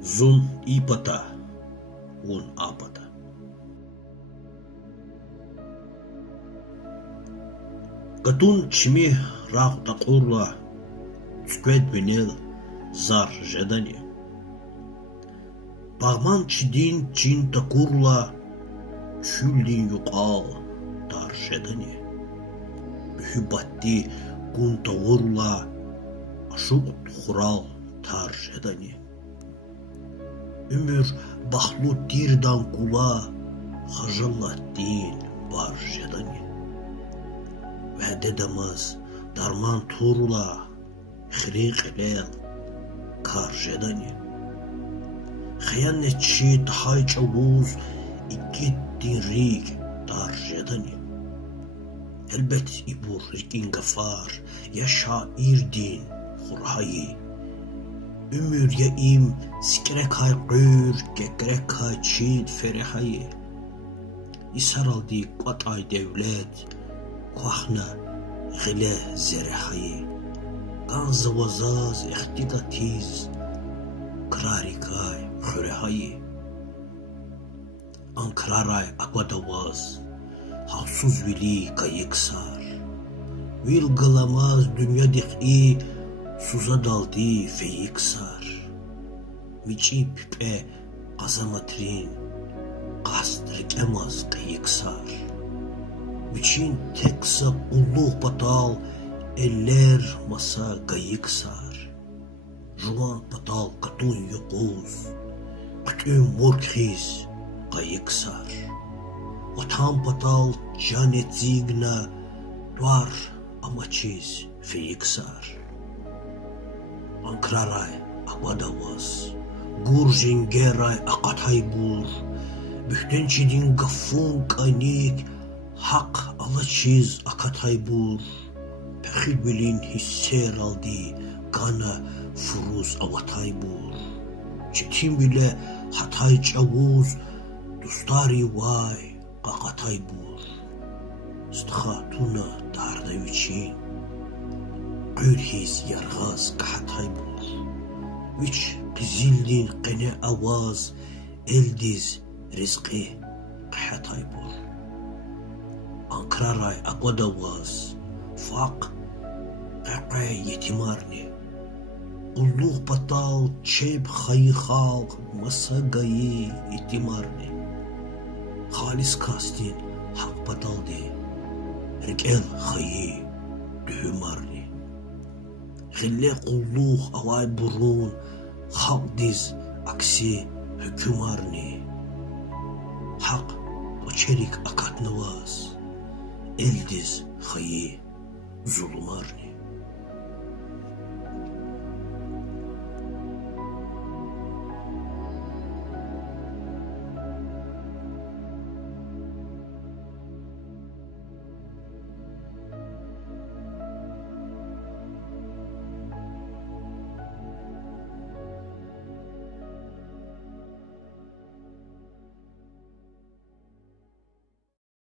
Зун ипата, ун апата. Катун чми рах такурла, сквет бенел зар жадани. Багман чидин чин такурла, шүлдин юқал тар жадани. Бхюбатти кун тавурла, ашук хурал тар жадани. Ömür bahlu dirdan kula, hajalla din bar jedani. Ve dedemiz darman turla, khriq lel kar jedani. Xıyanetçi tahay çavuz, ikit dinrik dar jedani. Elbet ibur rikin gafar, ya şair din hurhayi. Ömür ya im sikrek hay qür, gekrek hay çid ferehayı. İsar aldı qatay devlet, kuahna gile zerehayı. Ganz vazaz ihtidatiz, krarikay khurehayı. Ankraray akvadavaz, haksuz vili kayıksar. Vil galamaz dünya dik'i, suza daldı feyiksar. Vici pipe qazamatrin, qastırık emaz kayıksar. Viçin teksa qulluq patal, eller masa kayıksar. Juan patal katun yokuz, qatun morkhiz kayıksar. Vatan patal canet zigna, duar amaçiz feyiksar. Ankraray akvadavaz, gurjin geray akatay bur, bühtençidin gaffun kanik, hak alaçiz akatay bur, pekil bilin hisser aldi, gana furuz avatay bur, çetin bile hatay çavuz, dustari vay kakatay bur, sthatuna darda viçin, Qürhiz yarğaz qahatay bur. Viç qizildin qene avaz, eldiz rizqi qahatay bur. Ankraray aqvadavaz, faq qaqay yetimarni. Qulluq patal çeb xayı xalq, masagayi yetimarni. Xalis kastin haq pataldi, rikel xayı dühümarni. Xille qulluq avay burun, haq diz aksi hükümarni. Haq oçerik akatnavaz, eldiz xayı zulmarni.